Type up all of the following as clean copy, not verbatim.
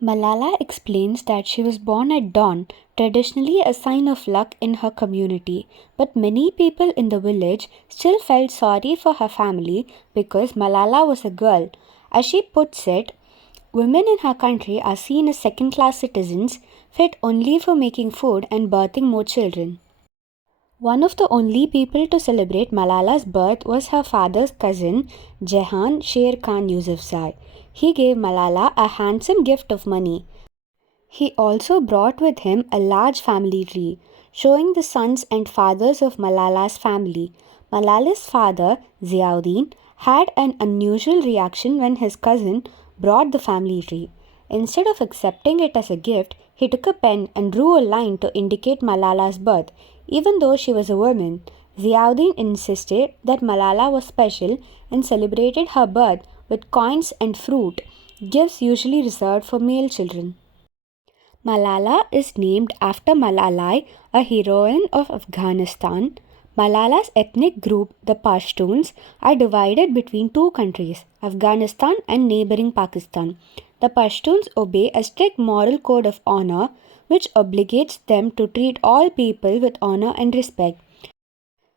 Malala explains that she was born at dawn, traditionally a sign of luck in her community, but many people in the village still felt sorry for her family because Malala was a girl. As she puts it, women in her country are seen as second class citizens, fit only for making food and birthing more children. One of the only people to celebrate Malala's birth was her father's cousin, Jehan Sher Khan Yousafzai. He gave Malala a handsome gift of money. He also brought with him a large family tree, showing the sons and fathers of Malala's family. Malala's father, Ziauddin, had an unusual reaction when his cousin brought the family tree. Instead of accepting it as a gift, he took a pen and drew a line to indicate Malala's birth. Even though she was a woman, Ziauddin insisted that Malala was special and celebrated her birth with coins and fruit, gifts usually reserved for male children. Malala is named after Malalai, a heroine of Afghanistan. Malala's ethnic group, the Pashtuns, are divided between two countries, Afghanistan and neighboring Pakistan. The Pashtuns obey a strict moral code of honor which obligates them to treat all people with honor and respect.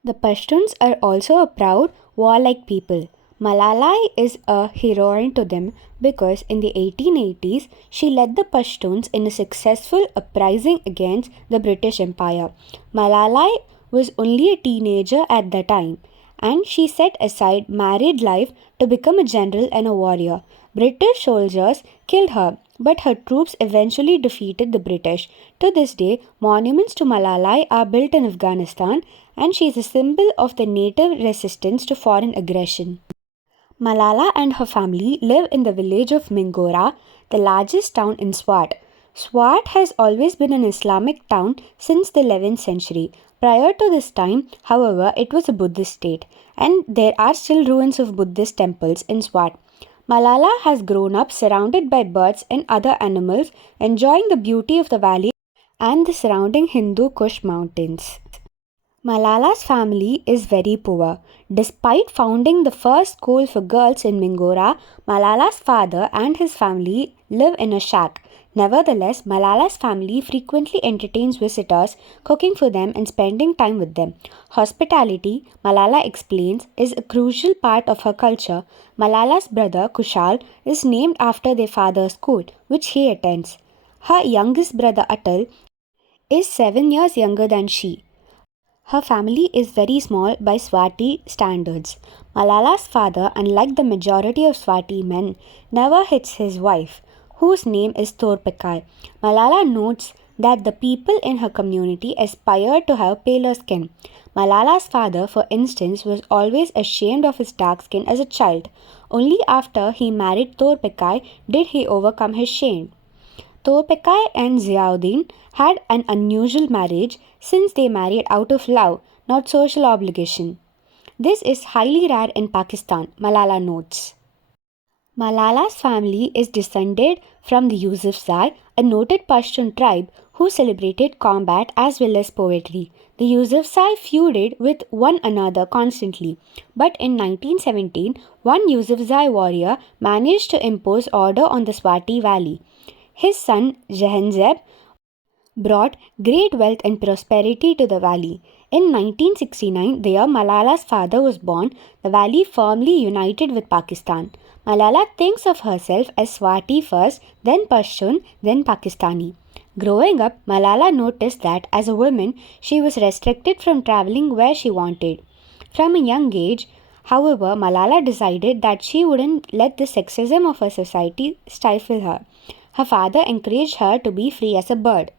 The Pashtuns are also a proud, warlike people. Malalai is a heroine to them because in the 1880s she led the Pashtuns in a successful uprising against the British Empire. Malalai was only a teenager at the time and she set aside married life to become a general and a warrior. British soldiers killed her, but her troops eventually defeated the British. To this day, monuments to Malalai are built in Afghanistan and she is a symbol of the native resistance to foreign aggression. Malala and her family live in the village of Mingora, the largest town in Swat. Swat has always been an Islamic town since the 11th century. Prior to this time, however, it was a Buddhist state, and there are still ruins of Buddhist temples in Swat. Malala has grown up surrounded by birds and other animals, enjoying the beauty of the valley and the surrounding Hindu Kush mountains. Malala's family is very poor. Despite founding the first school for girls in Mingora, Malala's father and his family live in a shack. Nevertheless, Malala's family frequently entertains visitors, cooking for them and spending time with them. Hospitality, Malala explains, is a crucial part of her culture. Malala's brother, Kushal, is named after their father's school, which he attends. Her youngest brother, Atal, is 7 years younger than she. Her family is very small by Swati standards. Malala's father, unlike the majority of Swati men, never hits his wife, whose name is Torpekai. Malala notes that the people in her community aspire to have paler skin. Malala's father, for instance, was always ashamed of his dark skin as a child. Only after he married Torpekai did he overcome his shame. Torpekai and Ziauddin had an unusual marriage since they married out of love, not social obligation. This is highly rare in Pakistan, Malala notes. Malala's family is descended from the Yousafzai, a noted Pashtun tribe who celebrated combat as well as poetry. The Yousafzai feuded with one another constantly, but in 1917, one Yousafzai warrior managed to impose order on the Swati Valley. His son Jehenzeb brought great wealth and prosperity to the valley. In 1969, the year Malala's father was born, the valley firmly united with Pakistan. Malala thinks of herself as Swati first, then Pashtun, then Pakistani. Growing up, Malala noticed that as a woman, she was restricted from traveling where she wanted. From a young age, however, Malala decided that she wouldn't let the sexism of her society stifle her. Her father encouraged her to be free as a bird.